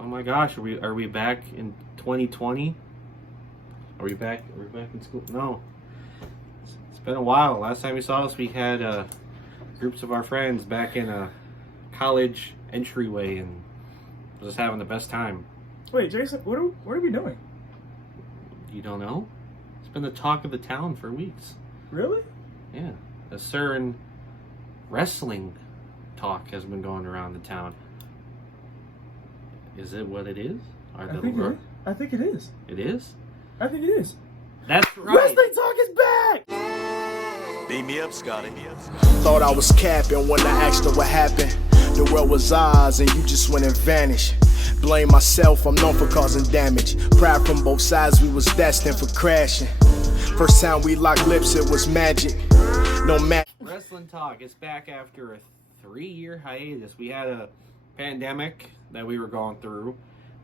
Oh my gosh, are we back in 2020? Are we back in school? No. It's been a while. Last time we saw us, we had groups of our friends back in a college entryway and just having the best time. Wait, Jason, what are we doing? You don't know? It's been the talk of the town for weeks. Really? Yeah. A certain wrestling talk has been going around the town. Is it what it is? I think it is. It is? I think it is. That's right. Wrestling Talk is back! Beat me up, Scotty. Thought I was capping when I asked her what happened. The world was ours and you just went and vanished. Blame myself, I'm known for causing damage. Pride from both sides, we was destined for crashing. First time we locked lips, it was magic. No matter. Wrestling Talk is back after a 3-year hiatus. We had a pandemic that we were going through,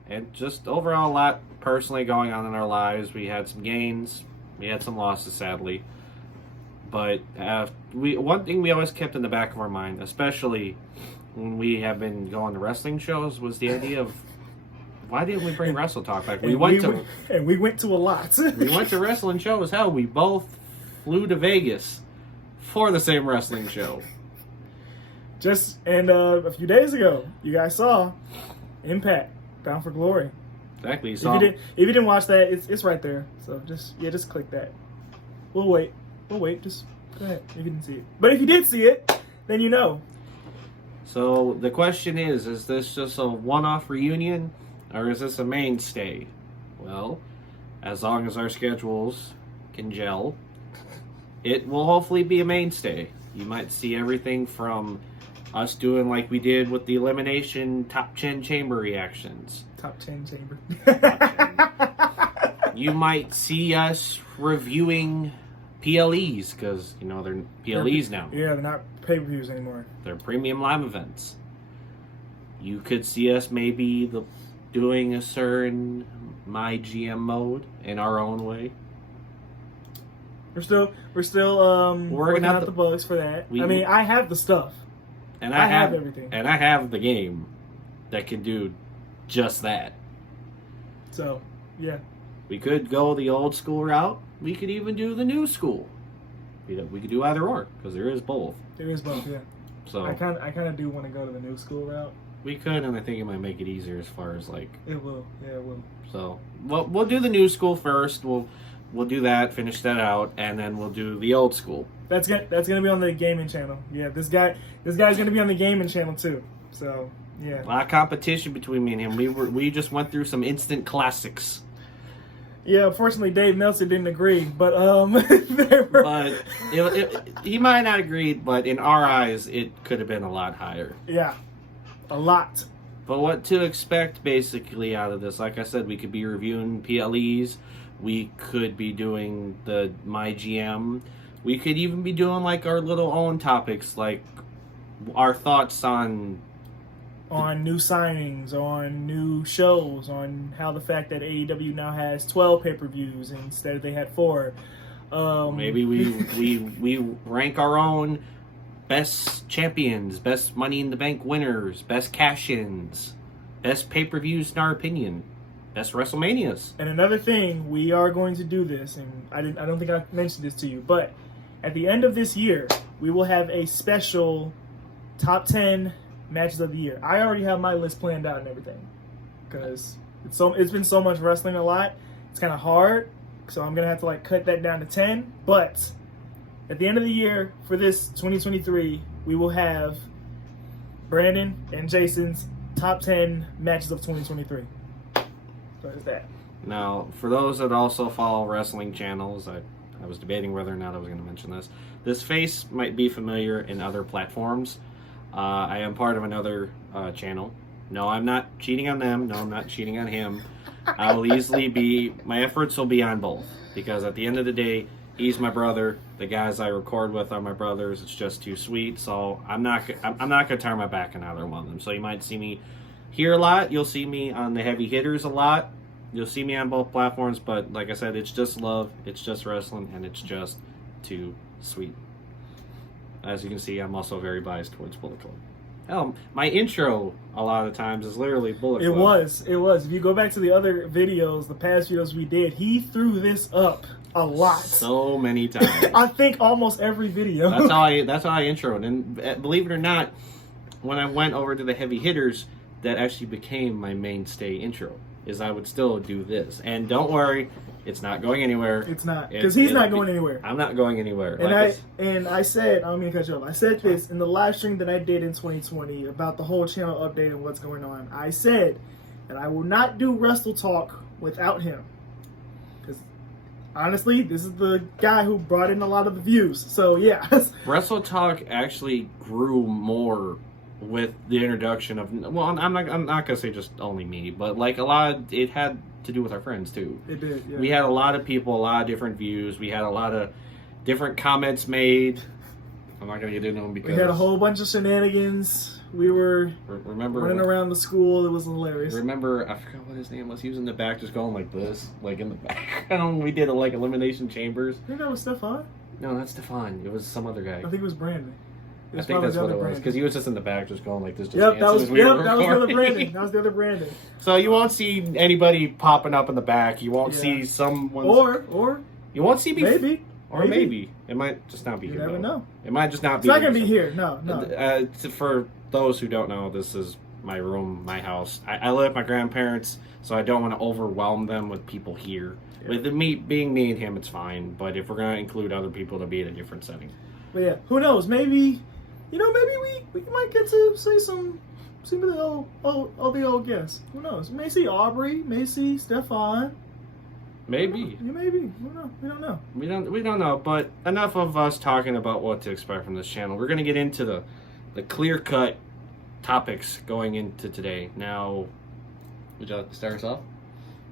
and just overall a lot personally going on in our lives. We had some gains, we had some losses, sadly. But one thing we always kept in the back of our mind, especially when we have been going to wrestling shows, was the idea of why didn't we bring Wrestle Talk back? We went to a lot. We went to wrestling shows. Hell, we both flew to Vegas for the same wrestling show. A few days ago, you guys saw Impact Bound for Glory. Exactly. If you didn't watch that, it's right there. So just click that. We'll wait. Just go ahead if you didn't see it. But if you did see it, then you know. So the question is this just a one-off reunion, or is this a mainstay? Well, as long as our schedules can gel, it will hopefully be a mainstay. You might see everything from us doing like we did with the elimination top 10 chamber reactions. Top 10 chamber. You might see us reviewing PLEs, because, you know, they're PLEs now. Yeah, they're not pay-per-views anymore. They're premium live events. You could see us maybe doing a certain My GM mode in our own way. We're still working out the bugs for that. I have the stuff. And I have everything. And I have the game that can do just that. So, yeah. We could go the old school route. We could even do the new school. We could do either or, because there is both. There is both, yeah. So I kind of do want to go to the new school route. We could, and I think it might make it easier as far as like. It will, yeah, it will. So we'll do the new school first. We'll do that, finish that out, and then we'll do the old school. That's gonna be on the gaming channel. Yeah, this guy's gonna be on the gaming channel too. So yeah. A lot of competition between me and him. We just went through some instant classics. Yeah, unfortunately, Dave Meltzer didn't agree, but he might not agree, but in our eyes, it could have been a lot higher. Yeah, a lot. But what to expect basically out of this? Like I said, we could be reviewing PLEs. We could be doing the My GM. We could even be doing like our little own topics, like our thoughts on new signings, on new shows, on how the fact that AEW now has 12 pay-per-views instead of they had 4. Maybe we rank our own best champions, best Money in the Bank winners, best cash-ins, best pay-per-views in our opinion, best WrestleManias. And another thing, we are going to do this, and I don't think I mentioned this to you, but at the end of this year, we will have a special top 10 matches of the year. I already have my list planned out and everything, because it's been so much wrestling a lot. It's kind of hard, so I'm gonna have to like cut that down to 10. But at the end of the year for this 2023, we will have Brandon and Jason's top 10 matches of 2023. So there's that. Now, for those that also follow wrestling channels, I was debating whether or not I was going to mention this. This face might be familiar in other platforms. I am part of another channel. No, I'm not cheating on them. No, I'm not cheating on him. I will easily be, my efforts will be on both. Because at the end of the day, he's my brother. The guys I record with are my brothers. It's just too sweet. So I'm not going to turn my back on either one of them. So you might see me here a lot. You'll see me on the heavy hitters a lot. You'll see me on both platforms. But like I said, it's just love. It's just wrestling. And it's just too sweet. As you can see, I'm also very biased towards Bullet Club. Hell, my intro a lot of times is literally Bullet It Club. was. If you go back to the other videos, the past videos we did, he threw this up a lot. So many times. I think almost every video. That's how I introed. And believe it or not, when I went over to the heavy hitters, that actually became my mainstay intro. Is I would still do this. And don't worry, it's not going anywhere. It's not, because he's not going anywhere. I'm not going anywhere. And I said, I don't mean to cut you off. I said this in the live stream that I did in 2020 about the whole channel update and what's going on. I said that I will not do Wrestle Talk without him. Because honestly, this is the guy who brought in a lot of the views. So yeah. Wrestle Talk actually grew more with the introduction of, well, I'm not gonna say just only me, but like a lot of, it had to do with our friends too. It did. Yeah. We had a lot of people, a lot of different views. We had a lot of different comments made. I'm not gonna get into them because we had a whole bunch of shenanigans. We were running around the school. It was hilarious. Remember, I forgot what his name was. He was in the back, just going like this, like in the background. We did like elimination chambers. I think that was Stefan. No, not Stefan. It was some other guy. I think it was Brandon. I think that's what it was, because he was just in the back, just going like this. Just that was we the other Brandon. That was the other Brandon. So you won't see anybody popping up in the back. You won't see someone, or you won't see me, maybe it might just not be here. You never know. It might just not be. It's not gonna be here. No. For those who don't know, this is my room, my house. I live with my grandparents, so I don't want to overwhelm them with people here. Yeah. With me being me and him, it's fine. But if we're gonna include other people, to be in a different setting. But yeah, who knows? Maybe. Maybe we might get to see some of the old guests. Who knows? May see Aubrey, may see Stefan. Maybe. Maybe. We don't know. We don't know. But enough of us talking about what to expect from this channel. We're gonna get into the clear-cut topics going into today. Now, would you like to start us off?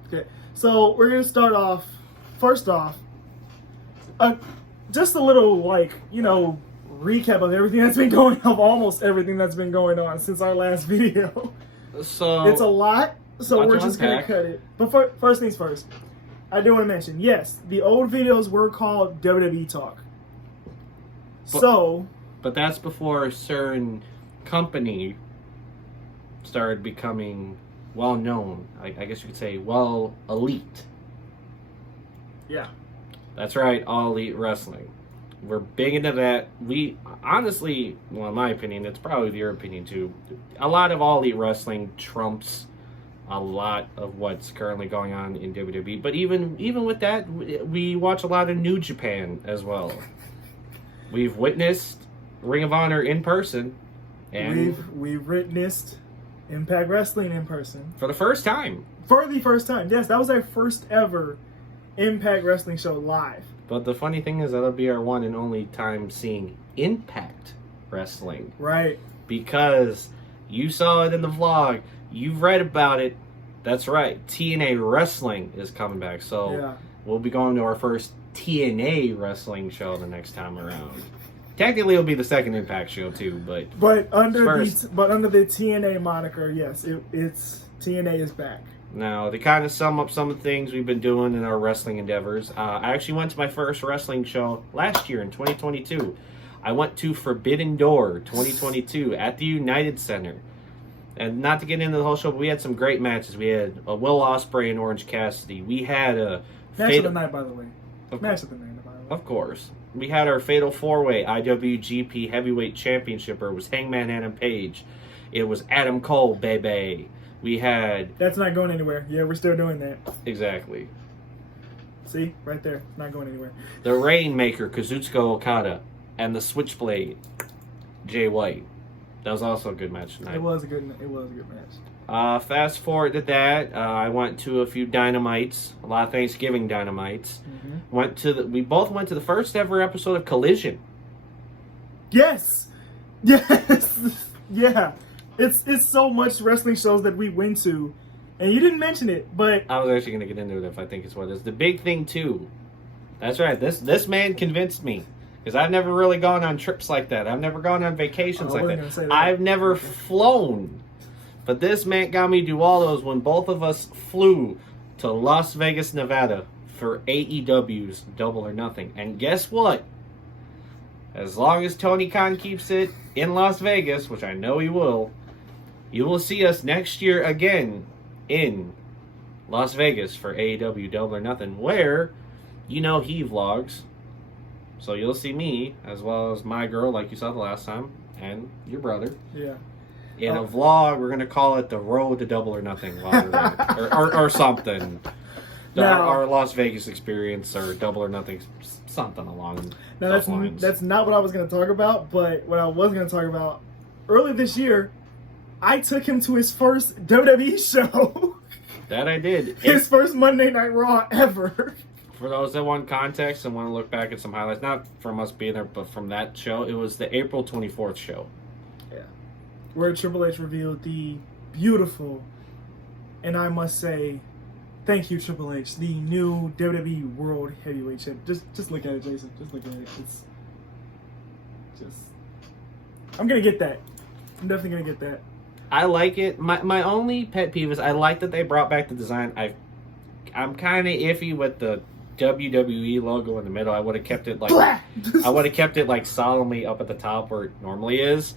Okay. So we're gonna start off. First off, just a little recap of everything that's been going on, almost everything that's been going on since our last video. So it's a lot, so we're just going to cut it. But first things first, I do want to mention, yes, the old videos were called WWE Talk. But that's before a certain company started becoming well known. I guess you could say, well, elite. Yeah. That's right, All Elite Wrestling. We're big into that. We honestly, well, in my opinion, it's probably your opinion too. A lot of All Elite Wrestling trumps a lot of what's currently going on in WWE. But even with that, we watch a lot of New Japan as well. We've witnessed Ring of Honor in person, and we've witnessed Impact Wrestling in person for the first time. For the first time, yes, that was our first ever Impact Wrestling show live. But the funny thing is that'll be our one and only time seeing Impact Wrestling. Right. Because you saw it in the vlog. You've read about it. That's right. TNA Wrestling is coming back. So we'll be going to our first TNA Wrestling show the next time around. Technically, it'll be the second Impact show too, but under the TNA moniker, yes, it's TNA is back. Now, to kind of sum up some of the things we've been doing in our wrestling endeavors, I actually went to my first wrestling show last year in 2022. I went to Forbidden Door 2022 at the United Center. And not to get into the whole show, but we had some great matches. We had a Will Ospreay and Orange Cassidy. We had a... Match of the night, by the way. Match of the night, by the way. Of course. We had our Fatal 4-Way IWGP Heavyweight Championship. It was Hangman Adam Page. It was Adam Cole, baby. We had... That's not going anywhere. Yeah, we're still doing that. Exactly. See? Right there. Not going anywhere. The Rainmaker, Kazuchika Okada, and the Switchblade, Jay White. That was also a good match tonight. It was a good match. Fast forward to that, I went to a few Dynamites, a lot of Thanksgiving Dynamites. Mm-hmm. We both went to the first ever episode of Collision. Yes! Yes! Yeah. It's so much wrestling shows that we went to, and you didn't mention it, but... I was actually going to get into it if I think it's what it is. The big thing, too. That's right. This man convinced me. Because I've never really gone on trips like that. I've never gone on vacations like that. I've never flown. But this man got me to do all those when both of us flew to Las Vegas, Nevada for AEW's Double or Nothing. And guess what? As long as Tony Khan keeps it in Las Vegas, which I know you will see us next year again in Las Vegas for AEW Double or Nothing, where he vlogs. So you'll see me as well as my girl, like you saw the last time, and your brother. Yeah. In a vlog, we're gonna call it the Road to Double or Nothing, or something. Our Las Vegas experience, or Double or Nothing, something along those lines. That's not what I was going to talk about, but what I was going to talk about, earlier this year, I took him to his first WWE show. That I did. His first Monday Night Raw ever. For those that want context and want to look back at some highlights, not from us being there, but from that show, it was the April 24th show. Yeah. Where Triple H revealed the beautiful, and I must say, thank you, Triple H, the new WWE World Heavyweight Champion. Just look at it, Jason. Just look at it. It's just... I'm going to get that. I'm definitely going to get that. I like it. My only pet peeve is I like that they brought back the design. I'm kind of iffy with the WWE logo in the middle. I would have kept it like solemnly up at the top where it normally is,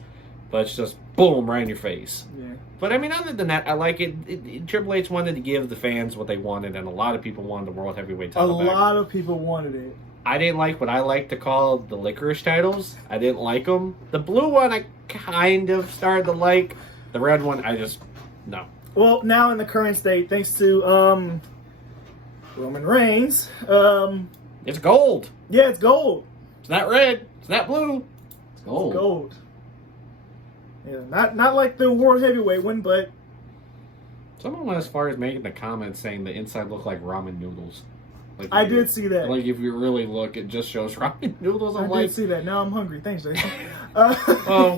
but it's just boom right in your face. Yeah. But I mean, other than that, I like it. Triple H wanted to give the fans what they wanted, and a lot of people wanted the World Heavyweight title back. A lot of people wanted it. I didn't like what I like to call the licorice titles. I didn't like them. The blue one I kind of started to like. The red one, no. Well, now in the current state, thanks to Roman Reigns, it's gold. Yeah, it's gold. It's not red. It's not blue. It's gold. It's gold. Yeah, not like the World Heavyweight one, but someone went as far as making the comment saying the inside looked like ramen noodles. Like I did see that. Like if you really look, it just shows ramen noodles. I did see that. Now I'm hungry. Thanks, Jason. Well,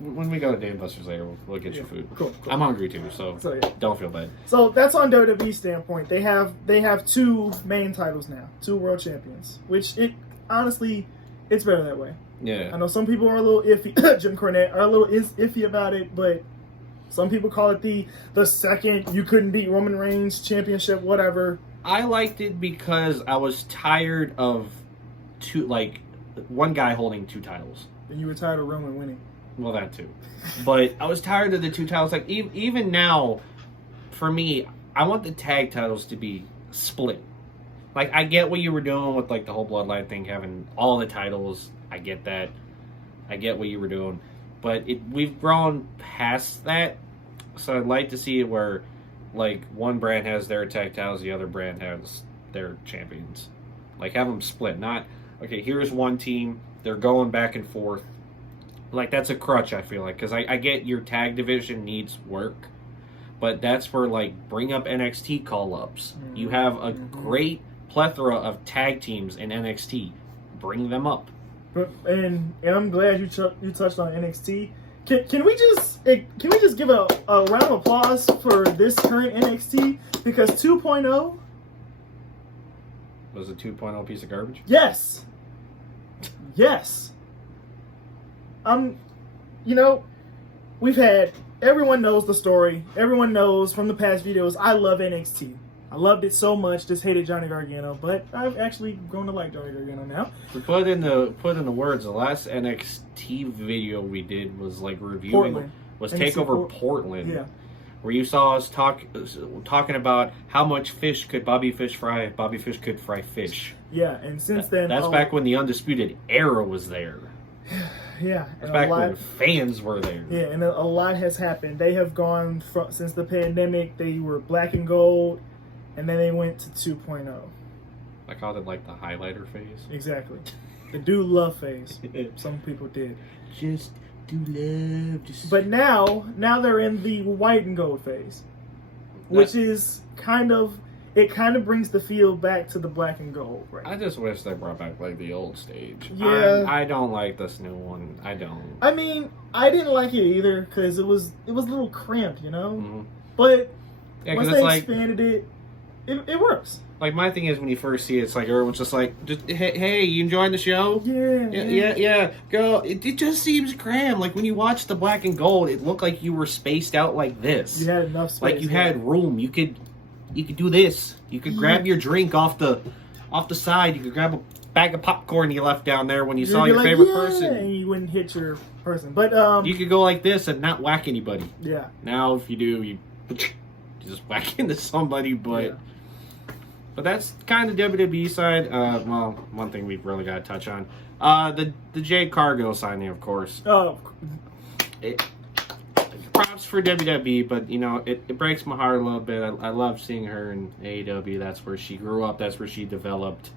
when we go to Dave Buster's later, we'll get you food. Cool. I'm hungry too, so yeah. Don't feel bad. So that's on WWE standpoint. They have two main titles now, two world champions, which honestly, it's better that way. Yeah. I know some people are a little iffy. Jim Cornette are a little iffy about it, but some people call it the second you couldn't beat Roman Reigns championship, whatever. I liked it because I was tired of one guy holding two titles. And you were tired of Roman winning. Well, that too. But I was tired of the two titles. Like, even now, for me, I want the tag titles to be split. Like, I get what you were doing with, like, the whole Bloodline thing, having all the titles. I get that. I get what you were doing. But we've grown past that. So I'd like to see it where, like, one brand has their tag titles, the other brand has their champions. Like, have them split. Not, okay, here's one team, they're going back and forth. Like, that's a crutch, I feel like. Because I get your tag division needs work. But that's where, like, bring up NXT call-ups. Mm-hmm. You have a great plethora of tag teams in NXT. Bring them up. And I'm glad you touched on NXT. Can we just give a round of applause for this current NXT? Because 2.0 was a 2.0 piece of garbage? Yes. We've had, everyone knows the story. Everyone knows from the past videos, I love NXT. I loved it so much, just hated Johnny Gargano, but I've actually grown to like Johnny Gargano now. To put in the words, the last NXT video we did was like reviewing Takeover Portland. Yeah. Where you saw us talking about how much fish could Bobby Fish fry if Bobby Fish could fry fish. Yeah, and since then... That's back when the Undisputed Era was there. Yeah. That's back when fans were there. Yeah, and a lot has happened. They have gone, since the pandemic, they were black and gold, and then they went to 2.0. I called it like the highlighter phase. Exactly. The do love phase. Some people did. Just do love. But now they're in the white and gold phase, which is kind of brings the feel back to the black and gold. Right. I just wish they brought back like the old stage. Yeah. I don't like this new one. I don't. I mean, I didn't like it either because it was a little cramped, you know. Mm-hmm. But once they expanded it works. Like, my thing is, when you first see it, it's like, everyone's just like, hey, you enjoying the show? Yeah. Go. It just seems crammed. Like, when you watch the black and gold, it looked like you were spaced out like this. You had enough space. Like, you had room. You could do this. You could grab your drink off the side. You could grab bag of popcorn you left down there when you saw You'd be your like, favorite yeah, person. and you wouldn't hit your person. But You could go like this and not whack anybody. yeah. Now, if you do, you just whack into somebody. But Yeah. but that's kind of WWE side. Well, one thing we've really got to touch on. The Jade Cargill signing, of course. Oh, Props for WWE, but you know it breaks my heart a little bit. I love seeing her in AEW. That's where she grew up. That's where she developed,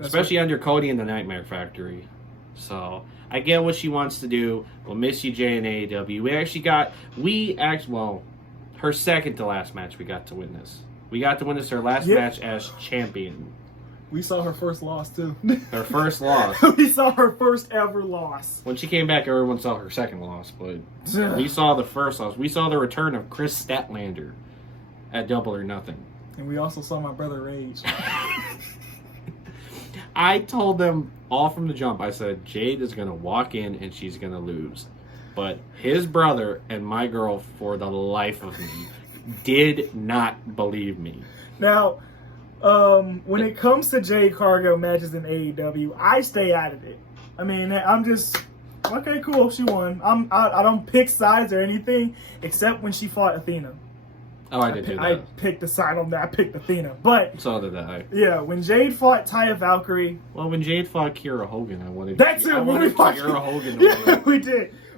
especially under Cody in the Nightmare Factory. So I get what she wants to do. We'll miss you, Jay, in AEW. Well, her second to last match. We got to witness. We got to witness her last match as champion. we saw her first loss too. Her first loss. We saw her first ever loss. When she came back, everyone saw her second loss, but we saw the first loss. We saw the return of Chris Statlander at Double or Nothing. And we also saw my brother rage. I told them all from the jump, I said, Jade is going to walk in and she's going to lose. But his brother and my girl, for the life of me, did not believe me. Now, when it comes to Jade Cargill matches in AEW, I stay out of it. I mean, I'm just, okay, cool, she won. I don't pick sides or anything, except when she fought Athena. Oh, I did do that. I picked the side on that. I picked Athena. But, So did I. yeah, when Jade fought Taya Valkyrie. Well, when Jade fought Kira Hogan, I wanted That's it. I When we wanted fought Kira Hogan to Yeah, win.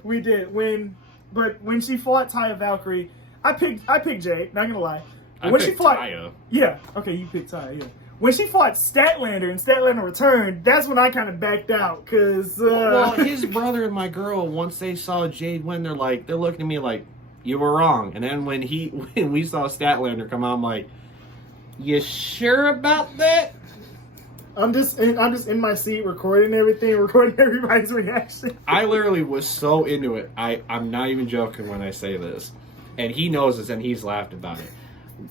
we did. When she fought Taya Valkyrie, I picked Jade. Not gonna lie. I When picked she fought, Taya. yeah, okay, you picked Taya. Yeah. When she fought Statlander and Statlander returned, that's when I kind of backed out because. Well, his brother and my girl, once they saw Jade win, they're looking at me like, you were wrong. And then when we saw Statlander come out, I'm like, you sure about that? I'm just in my seat recording everything, recording everybody's reaction. I literally was so into it. I'm not even joking when I say this. And he knows this and he's laughed about it.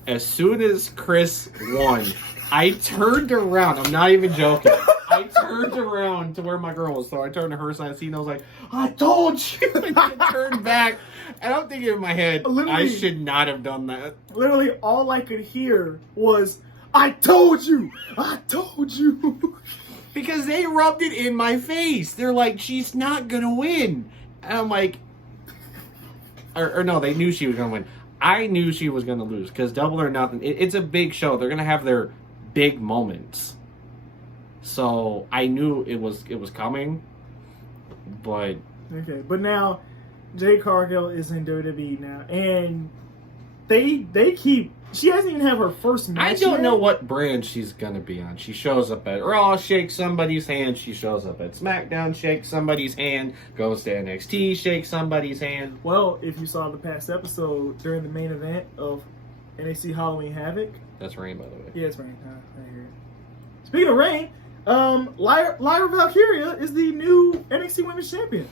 As soon as Chris won, I turned around. I'm not even joking. I turned around to where my girl was. So I turned to her side of the seat and I was like, I told you. And I turned back. And I'm thinking in my head, I should not have done that. Literally, all I could hear was, I told you! I told you! Because they rubbed it in my face. They're like, she's not going to win. And I'm like, or no, they knew she was going to win. I knew she was going to lose because Double or Nothing, it's a big show. They're going to have their big moments. So I knew it was coming, but Okay, but now Jade Cargill is in WWE now, and they keep. She hasn't even had her first match. I don't yet. know what brand she's gonna be on. She shows up at Raw, shakes somebody's hand. She shows up at SmackDown, shakes somebody's hand. Goes to NXT, shakes somebody's hand. Well, if you saw the past episode during the main event of NXT Halloween Havoc, That's Rain, by the way. yeah, it's Rain. I hear it. Speaking of Rain, Lyra Valkyria is the new NXT Women's Champion.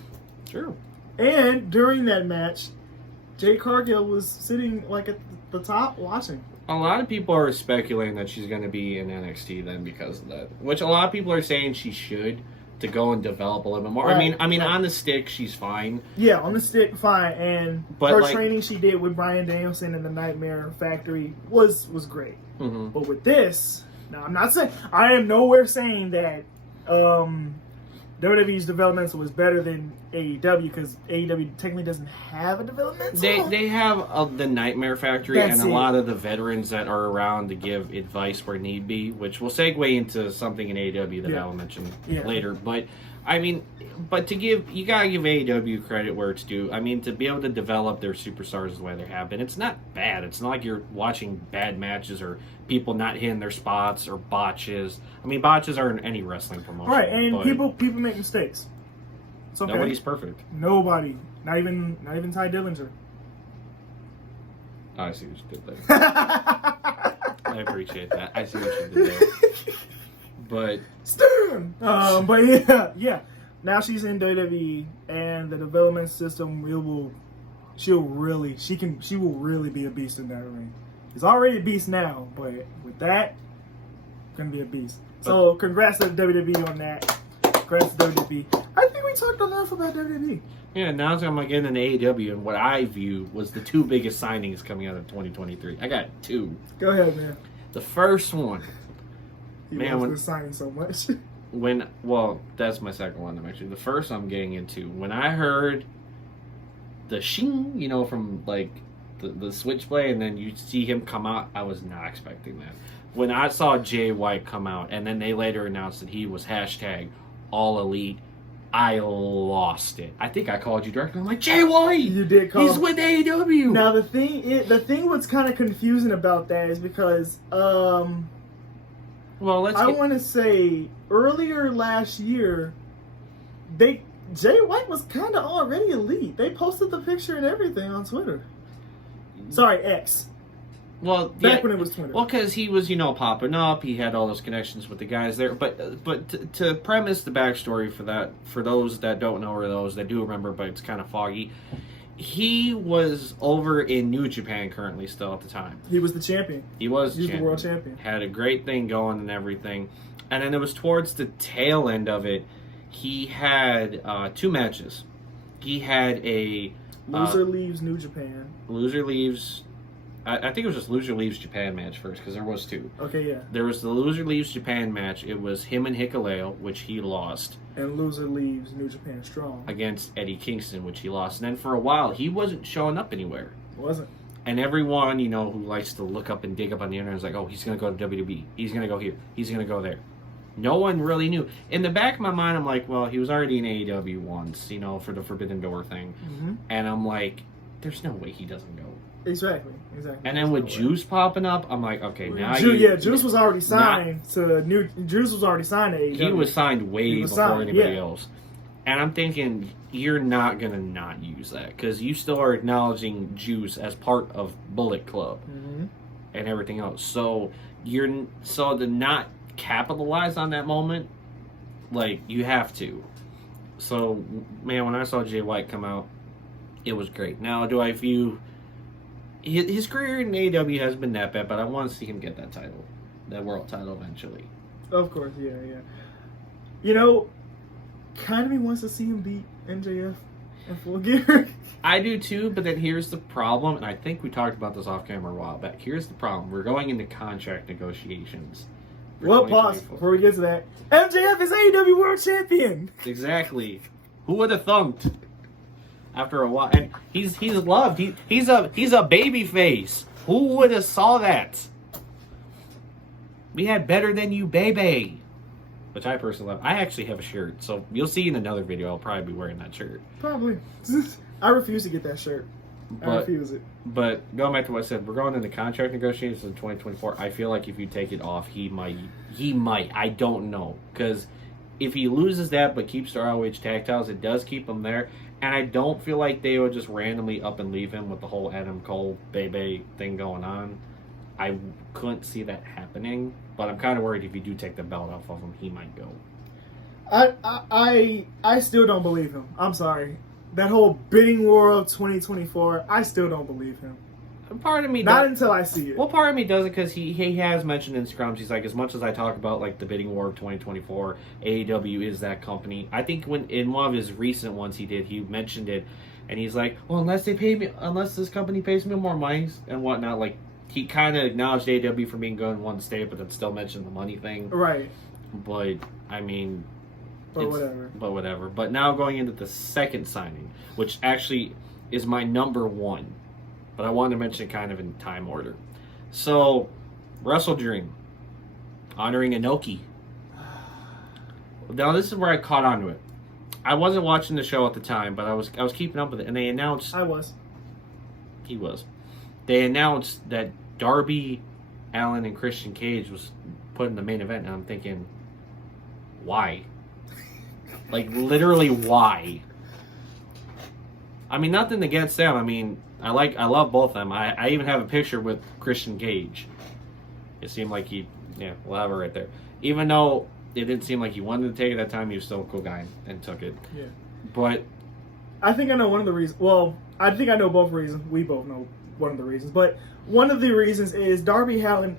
Sure. And during that match, Jade Cargill was sitting like at the top watching. A lot of people are speculating that she's going to be in NXT then because of that. Which a lot of people are saying she should to go and develop a little bit more. Right, I mean, right. on the stick, she's fine. Yeah, on the stick, fine. And But, her like- training she did with Bryan Danielson in the Nightmare Factory was great. Mm-hmm. But with this, now I'm not saying, I am nowhere saying that WWE's developmental was better than AEW because AEW technically doesn't have a developmental. They have the Nightmare Factory That's and a it. lot of the veterans that are around to give advice where need be, which will segue into something in AEW that Yeah. I will mention Yeah. later. But I mean, you gotta give AEW credit where it's due. I mean, to be able to develop their superstars the way they have been, it's not bad. It's not like you're watching bad matches or people not hitting their spots or botches. I mean, botches are in any wrestling promotion. Right, and but people make mistakes. It's okay. nobody's perfect. Nobody. Not even Ty Dillinger. Oh, I see what you did there. I appreciate that. I see what you did there. But Stern. But yeah. Now she's in WWE, and the development system she will really be a beast in that ring. It's already a beast now, but with that, gonna be a beast. So congrats to WWE on that. Congrats to WWE. I think we talked enough about WWE. yeah, now I'm getting into AEW and what I view was the two biggest signings coming out of 2023. I got two. Go ahead, man. The first one, He Man, loves when- this signing so much. that's my second one. I'm actually the first I'm getting into. When I heard the shing, from like the switchblade, and then you see him come out, I was not expecting that. When I saw Jay White come out, and then they later announced that he was hashtag All Elite, I lost it. I think I called you directly. I'm like, Jay White! You did call He's with AEW! Now, the thing what's kind of confusing about that is because, I want to say, earlier last year, Jay White was kind of already elite. They posted the picture and everything on Twitter. Sorry, X. Well, back when it was Twitter. Well, because he was, popping up. He had all those connections with the guys there. But to premise the backstory for that, for those that don't know or those that do remember, but it's kind of foggy, he was over in New Japan currently still at the time. He was the champion. He was the world champion. Had a great thing going and everything. And then it was towards the tail end of it, he had 2 matches. He had a... Loser leaves New Japan. Loser leaves... I think it was just Loser Leaves Japan match first, because there was 2. Okay, yeah. There was the Loser Leaves Japan match. It was him and Hikuleo, which he lost. And Loser Leaves New Japan Strong. Against Eddie Kingston, which he lost. And then for a while, he wasn't showing up anywhere. Wasn't. And everyone, who likes to look up and dig up on the internet is like, oh, he's going to go to WWE. He's going to go here. He's going to go there. No one really knew. In the back of my mind, I'm like, well, he was already in AEW once, for the Forbidden Door thing. Mm-hmm. And I'm like, there's no way he doesn't go. Exactly. And then with Juice popping up, I'm like, okay, now Juice was already signed Juice was already signed to AEW. He was signed before anybody else. And I'm thinking, you're not going to not use that, because you still are acknowledging Juice as part of Bullet Club and everything else. So to not capitalize on that moment, like, you have to. So, man, when I saw Jay White come out, it was great. Now, do I view... His career in AEW has been that bad, but I want to see him get that title, that world title eventually. Of course, yeah. Kind of me wants to see him beat MJF in Full Gear. I do too, but then here's the problem, and I think we talked about this off camera a while back. Here's the problem. We're going into contract negotiations. Well, pause before we get to that. MJF is AEW World Champion! Exactly. Who would have thunked? After a while, and he's loved. He's a baby face. Who would have saw that? We had Better Than You, baby, which I personally love. I actually have a shirt, so you'll see in another video. I'll probably be wearing that shirt. Probably. I refuse to get that shirt. I refuse it. But going back to what I said, we're going into contract negotiations in 2024. I feel like if you take it off, he might. I don't know, because if he loses that but keeps the ROH tag titles, it does keep him there. And I don't feel like they would just randomly up and leave him with the whole Adam Cole Bebe thing going on. I couldn't see that happening, but I'm kind of worried if you do take the belt off of him, he might go. I still don't believe him. I'm sorry. That whole bidding war of 2024, I still don't believe him. Part of me not until I see it. Well, part of me doesn't, because he has mentioned in scrums, he's like, as much as I talk about like the bidding war of 2024, AEW is that company. I think when in one of his recent ones he mentioned it, and he's like, well, unless this company pays me more money and whatnot, like he kind of acknowledged AEW for being good in one state, but then still mentioned the money thing. Right. But I mean, whatever. But now going into the second signing, which actually is my number 1. But I wanted to mention it kind of in time order. So, Wrestle Dream, honoring Inoki. Now, this is where I caught on to it. I wasn't watching the show at the time, but I was keeping up with it. And they announced... He was. They announced that Darby Allin and Christian Cage was put in the main event. And I'm thinking, why? Like, literally, why? I mean, nothing against them. I mean... I love both of them. I even have a picture with Christian Cage. It seemed like we'll have it right there. Even though it didn't seem like he wanted to take it at that time, he was still a cool guy and took it. Yeah. But I think I know one of the reasons. Well, I think I know both reasons. We both know one of the reasons. But one of the reasons is Darby Allin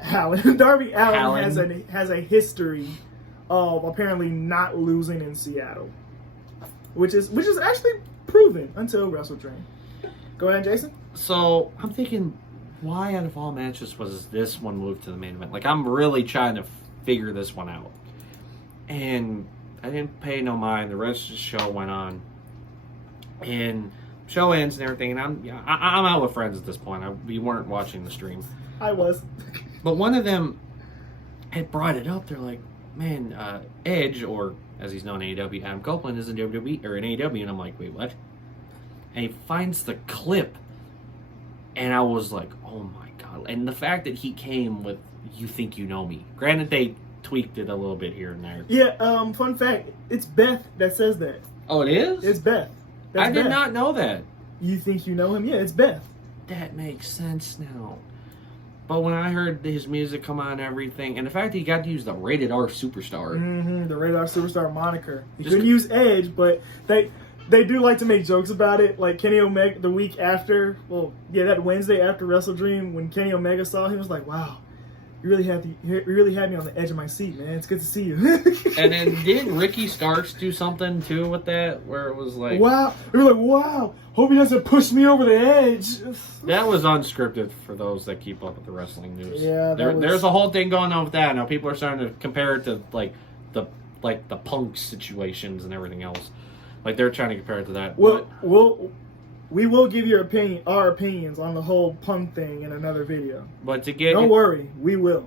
has a history of apparently not losing in Seattle, which is actually proven until Wrestle Dream. Go ahead, Jason. So, I'm thinking, why out of all matches was this one moved to the main event? Like, I'm really trying to figure this one out. And I didn't pay no mind. The rest of the show went on. And show ends and everything. And I'm out with friends at this point. We weren't watching the stream. I was. But one of them had brought it up. They're like, man, Edge, or as he's known in AEW, Adam Copeland, is in WWE or in AEW. And I'm like, wait, what? And he finds the clip. And I was like, oh my God. And the fact that he came with "You Think You Know Me." Granted, they tweaked it a little bit here and there. Yeah, fun fact, it's Beth that says that. Oh, it is? It's Beth. That's I did Beth. not know that. You think you know him? Yeah, it's Beth. That makes sense now. But when I heard his music come on and everything, and the fact that he got to use the Rated R Superstar. Mm-hmm, the Rated R Superstar moniker. He Just couldn't use Edge, but they do like to make jokes about it. Like Kenny Omega, the week after, that Wednesday after Wrestle Dream, when Kenny Omega saw him, he was like, wow, you really had me on the edge of my seat, man. It's good to see you. And then didn't Ricky Starks do something too with that, where it was like, wow. They were like, wow, hope he doesn't push me over the edge. That was unscripted for those that keep up with the wrestling news. Yeah, there's a whole thing going on with that. Now people are starting to compare it to like the Punk situations and everything else. Like they're trying to compare it to that. Well, we will give your our opinions on the whole Punk thing in another video. But to get don't worry, we will.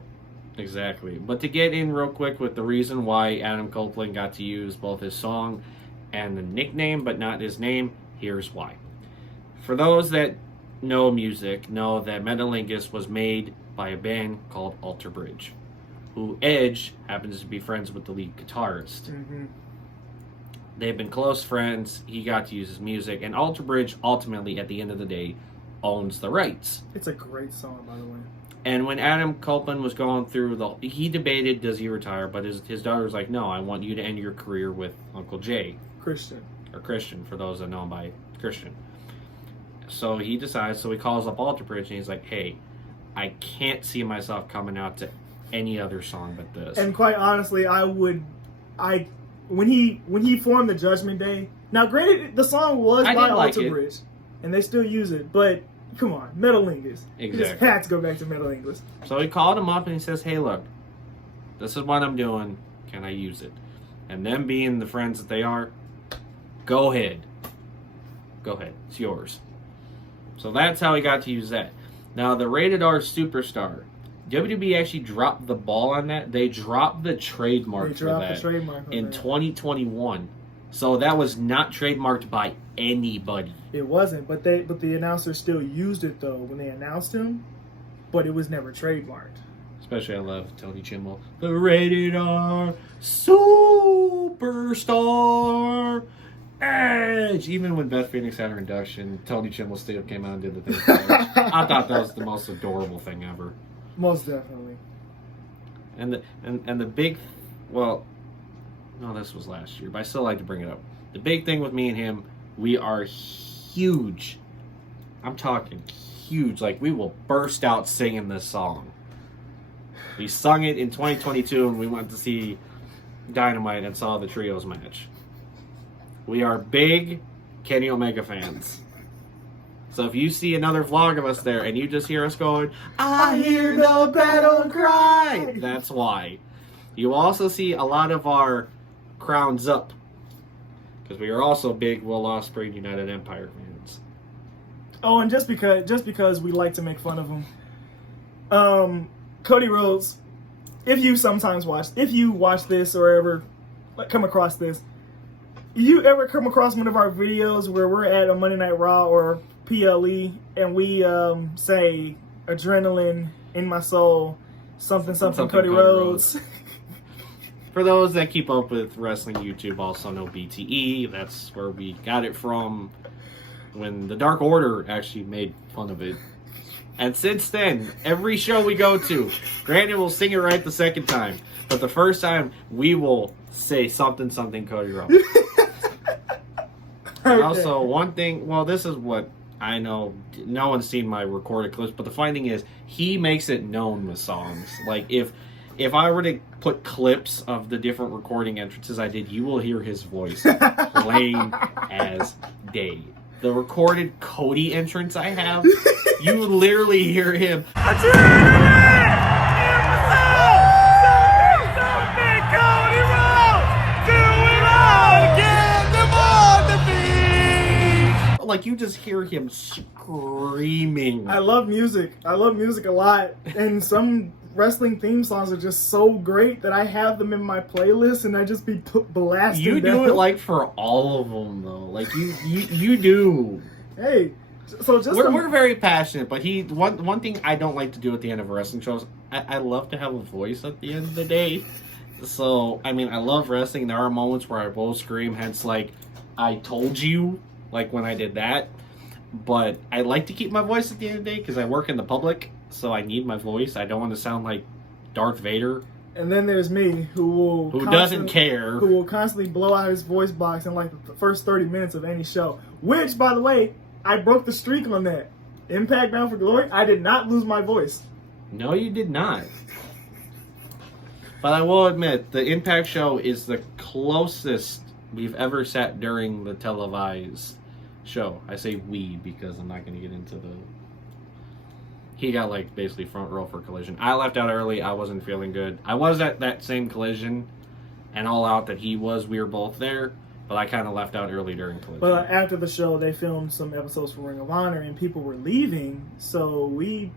Exactly. But to get in real quick with the reason why Adam Copeland got to use both his song and the nickname, but not his name, here's why. For those that know music, know that Metalingus was made by a band called Alter Bridge, who Edge happens to be friends with the lead guitarist. Mm-hmm. They've been close friends. He got to use his music, and Alter Bridge ultimately, at the end of the day, owns the rights. It's a great song, by the way. And when Adam Copeland was going through he debated, does he retire? But his daughter was like, no, I want you to end your career with Uncle Jay. Christian, for those that know him by Christian. So he decides, so he calls up Alter Bridge, and he's like, hey, I can't see myself coming out to any other song but this. And quite honestly, when he formed the Judgment Day. Now, granted, the song was by Alter Bridge, and they still use it. But come on, Metalingus. Exactly. You just had to go back to Metalingus. So he called him up and he says, "Hey, look, this is what I'm doing. Can I use it?" And them being the friends that they are, go ahead. It's yours. So that's how he got to use that. Now the Rated R Superstar. WWE actually dropped the ball on that. They dropped the trademark for that in 2021. So that was not trademarked by anybody. It wasn't, but the announcer still used it though when they announced him, but it was never trademarked. Especially I love Tony Chimmel. The Rated R Superstar Edge. Even when Beth Phoenix had her induction, Tony Chimmel still came out and did the thing. I thought that was the most adorable thing ever. Most definitely. And the big, well, no, this was last year, but I still like to bring it up. The big thing with me and him, we are huge. I'm talking huge. Like, we will burst out singing this song. We sung it in 2022 when we went to see Dynamite and saw the trios match. We are big Kenny Omega fans. So if you see another vlog of us there and you just hear us going, I hear the battle cry, that's why. You also see a lot of our crowns up, because we are also big Will Ospreay and United Empire fans. Oh, and just because we like to make fun of him, Cody Rhodes, if you watch this or ever come across this, you ever come across one of our videos where we're at a Monday Night Raw or PLE and we say adrenaline in my soul, something Cody Rhodes. For those that keep up with wrestling YouTube, also know BTE. That's where we got it from, when the Dark Order actually made fun of it. And since then, every show we go to, granted we'll sing it right the second time, but the first time we will say something Cody Rhodes. Okay. Also, one thing, well, this is what I know, no one's seen my recorded clips, but the funny thing is, he makes it known with songs. Like, if I were to put clips of the different recording entrances I did, you will hear his voice plain as day. The recorded Cody entrance I have, you literally hear him. like you just hear him screaming. I love music. I love music a lot, and some wrestling theme songs are just so great that I have them in my playlist, and I just be blasting. You do them. it like for all of them though. Like you do. Hey, so just we're very passionate, but one thing I don't like to do at the end of a wrestling show is I love to have a voice at the end of the day. So I mean, I love wrestling. There are moments where I will scream, hence like I told you, like when I did that. But I like to keep my voice at the end of the day because I work in the public, so I need my voice. I don't want to sound like Darth Vader. And then there's me, who doesn't care, who will constantly blow out his voice box in like the first 30 minutes of any show. Which, by the way, I broke the streak on that. Impact Bound for Glory, I did not lose my voice. No, you did not. But I will admit, the Impact show is the closest we've ever sat during the televised show. I say we because I'm not going to get into the... He got like basically front row for Collision. I left out early. I wasn't feeling good. I was at that same Collision and All Out that he was. We were both there, but I kind of left out early during Collision. But after the show, they filmed some episodes for Ring of Honor, and people were leaving, so we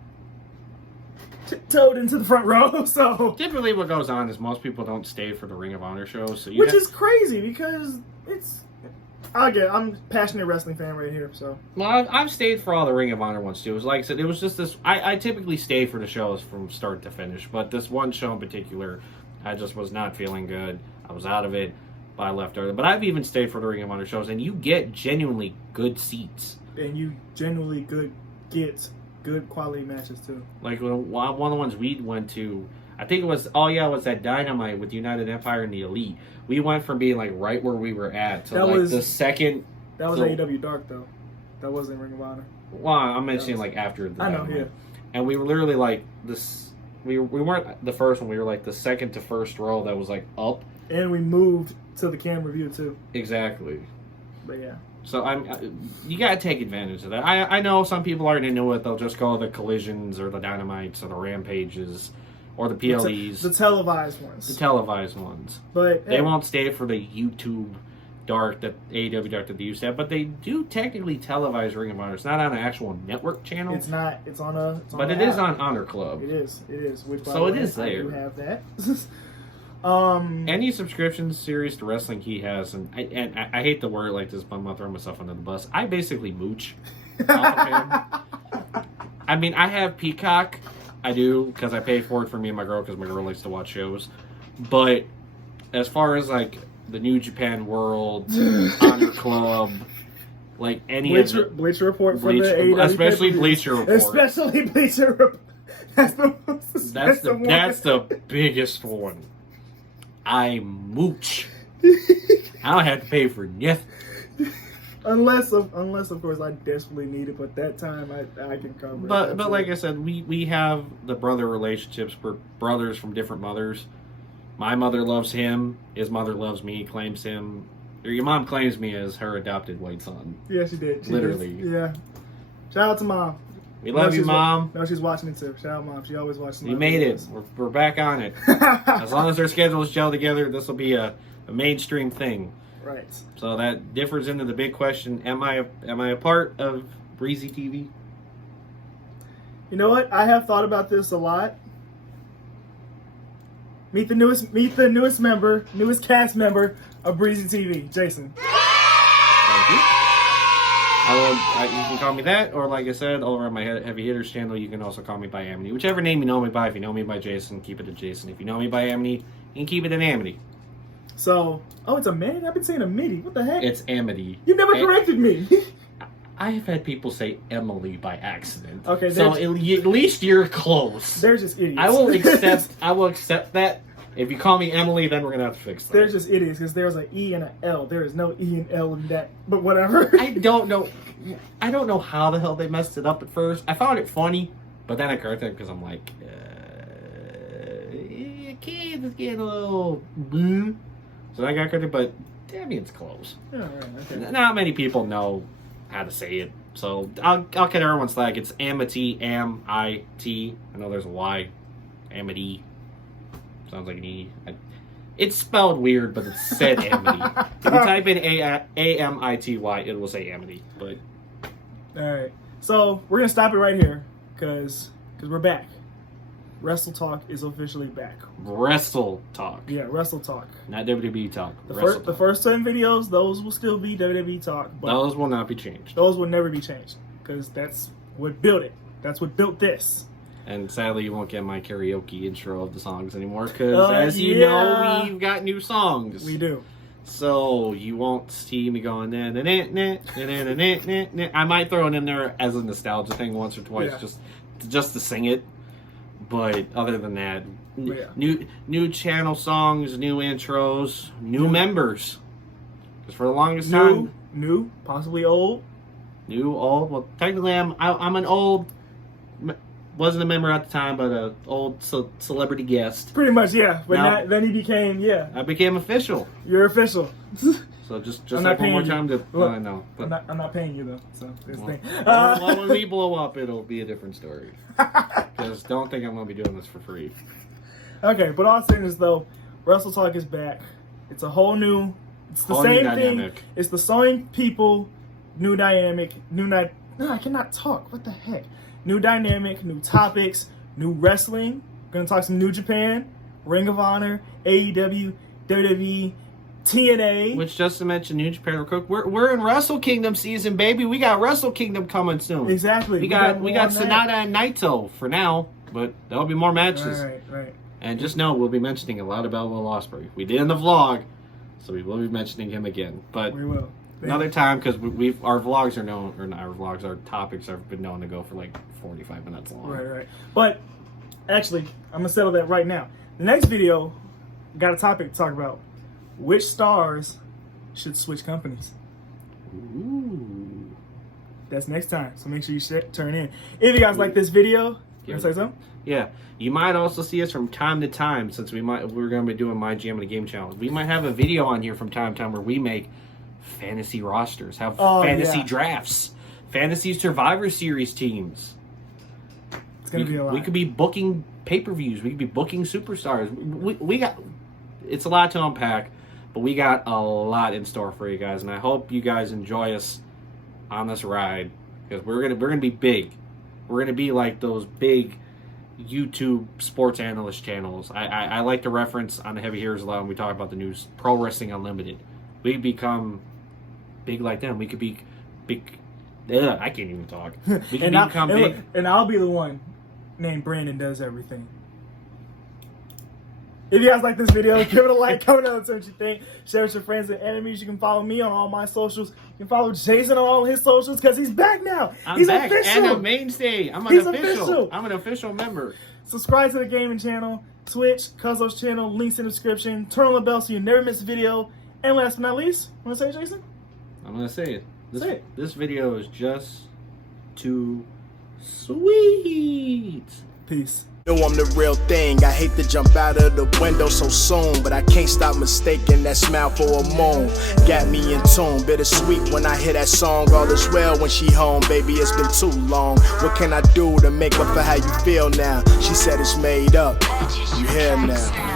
tiptoed into the front row. So typically, what goes on is most people don't stay for the Ring of Honor shows, so which is crazy because it's. I'm a passionate wrestling fan right here, so. Well, I've stayed for all the Ring of Honor ones too. It was like I said, it was just this. I typically stay for the shows from start to finish, but this one show in particular, I just was not feeling good. I was out of it, but I left early. But I've even stayed for the Ring of Honor shows, and you get genuinely good seats. And you genuinely get good quality matches too. Like one of the ones we went to, I think it was it was that Dynamite with United Empire and the Elite. We went from being like right where we were at to the second. That was AEW Dark though. That wasn't Ring of Honor. Well, I'm mentioning like after the I know, Dynamite. yeah. And we were literally like this. We weren't the first one. We were like the second to first row that was like up. And we moved to the camera view too. Exactly. But yeah. So you gotta take advantage of that. I know some people aren't into it. They'll just go to the Collisions or the Dynamites or the Rampages. Or the PLEs. The televised ones. The televised ones. But they won't stay for the YouTube Dark, that AEW Dark that they used to have. But they do technically televise Ring of Honor. It's not on an actual network channel. It's not. It's on a. But it is on Honor Club. It is. Which, by so the it way, is there. I do have that. Any subscription series to wrestling he has, and I hate the word like this, but I'm gonna throw myself under the bus. I basically mooch off of him. I mean, I have Peacock. I do, because I pay for it for me and my girl, because my girl likes to watch shows. But as far as, like, the New Japan World, Honor Club, like, any of the... Bleacher Report for the AEW. Especially Bleacher Report. Especially Bleacher Report. That's the biggest one. I mooch. I don't have to pay for nothing. Unless of course I desperately need it, but that time I can cover it. But like I said, we have the brother relationships. We're brothers from different mothers. My mother loves him. His mother loves me, claims him. Or your mom claims me as her adopted white son. Yeah, she did. Literally. Yeah. Shout out to Mom. We love you, Mom. No, she's watching it too. Shout out, Mom. She always watches. We made it. We're back on it. As long as our schedules gel together, this will be a mainstream thing. Right. So that differs into the big question: Am I a part of Breezy TV? You know what? I have thought about this a lot. Meet the newest cast member of Breezy TV, Jason. Thank you. You can call me that, or like I said, over on my Heavy Hitters channel, you can also call me by Amity. Whichever name you know me by. If you know me by Jason, keep it at Jason. If you know me by Amity, you can keep it at Amity. So, it's a man? I've been saying Amity. What the heck? It's Amity. You never corrected me. I have had people say Emily by accident. Okay, so at least you're close. They're just idiots. I will accept that. If you call me Emily, then we're gonna have to fix that. They're just idiots because there's an E and an L. There is no E and L in that. But whatever. I don't know how the hell they messed it up at first. I found it funny, but then I corrected it because I'm like, kids is getting a little. So I got corrected, but Damien's close. Yeah, right, okay. Not many people know how to say it, so I'll cut everyone's slack. It's Amity, Am-I-T. I know there's a Y. Amity. Sounds like an E. It's spelled weird, but it's said Amity. If you type in A-M-I-T-Y, it will say Amity. But All right. So we're gonna stop it right here because we're back. Wrestle Talk is officially back. Wrestle Talk. Yeah, Wrestle Talk. Not WWE Talk. The first 10 videos, those will still be WWE Talk. But those will not be changed. Those will never be changed because that's what built it. That's what built this. And sadly, you won't get my karaoke intro of the songs anymore because, as you know, we've got new songs. We do. So you won't see me going nah, nah, nah, nah, nah, nah, nah, nah, nah. I might throw it in there as a nostalgia thing once or twice, just to sing it. But other than that, new channel songs, new intros, new members. Because for the longest time, new, possibly old, new, old. Well, technically, I'm an old. Wasn't a member at the time, but an old celebrity guest. Pretty much, yeah. But then he became, I became official. You're official. So just like one more time to. Look, I know. But I'm not paying you though. So this thing. Well, when we blow up, it'll be a different story. Because don't think I'm gonna be doing this for free. Okay, but all I'm saying is though, Wrestle Talk is back. It's a whole new. It's the same thing. It's the same people, new dynamic, No, I cannot talk. What the heck? New dynamic, new topics, new wrestling. Gonna talk some New Japan, Ring of Honor, AEW, WWE, TNA. Which, just to mention New Japan real quick, we're in Wrestle Kingdom season, baby. We got Wrestle Kingdom coming soon. Exactly. We got Sonata and Naito for now, but there'll be more matches. Right. And just know we'll be mentioning a lot about Will Ospreay. We did in the vlog, so we will be mentioning him again. But we will. Another time, because our vlogs are known, or not our vlogs, our topics have been known to go for like 45 minutes long. Right. But actually, I'm gonna settle that right now. The next video got a topic to talk about: which stars should switch companies. Ooh. That's next time, so make sure you turn in. If you guys like this video, you wanna say something? Yeah, you might also see us from time to time, since we're gonna be doing My Jam in the Game challenge. We might have a video on here from time to time where we make fantasy rosters, have fantasy drafts, fantasy Survivor Series teams. It's gonna be a lot. We could be booking pay-per-views. We could be booking superstars. We got, it's a lot to unpack, but we got a lot in store for you guys, and I hope you guys enjoy us on this ride, because we're gonna be big. We're gonna be like those big YouTube sports analyst channels. I like to reference on the Heavy Hitters a lot when we talk about the news. Pro Wrestling Unlimited. We become big like them. We could be big. I can't even talk. We can become big. And I'll be the one named Brandon Does Everything. If you guys like this video, give it a like, comment down and tell what you think. Share with your friends and enemies. You can follow me on all my socials. You can follow Jason on all his socials because he's back now. He's back official. And a mainstay. I'm an official member. Subscribe to the gaming channel, Twitch, Cuzzo's channel, links in the description. Turn on the bell so you never miss a video. And last but not least, want to say it, Jason? I'm going to say it. Say it. This video is just too sweet. Peace. Know I'm the real thing. I hate to jump out of the window so soon, but I can't stop mistaking that smile for a moon. Got me in tune, bittersweet when I hear that song. All is well when she home, baby, it's been too long. What can I do to make up for how you feel now? She said it's made up. You here now.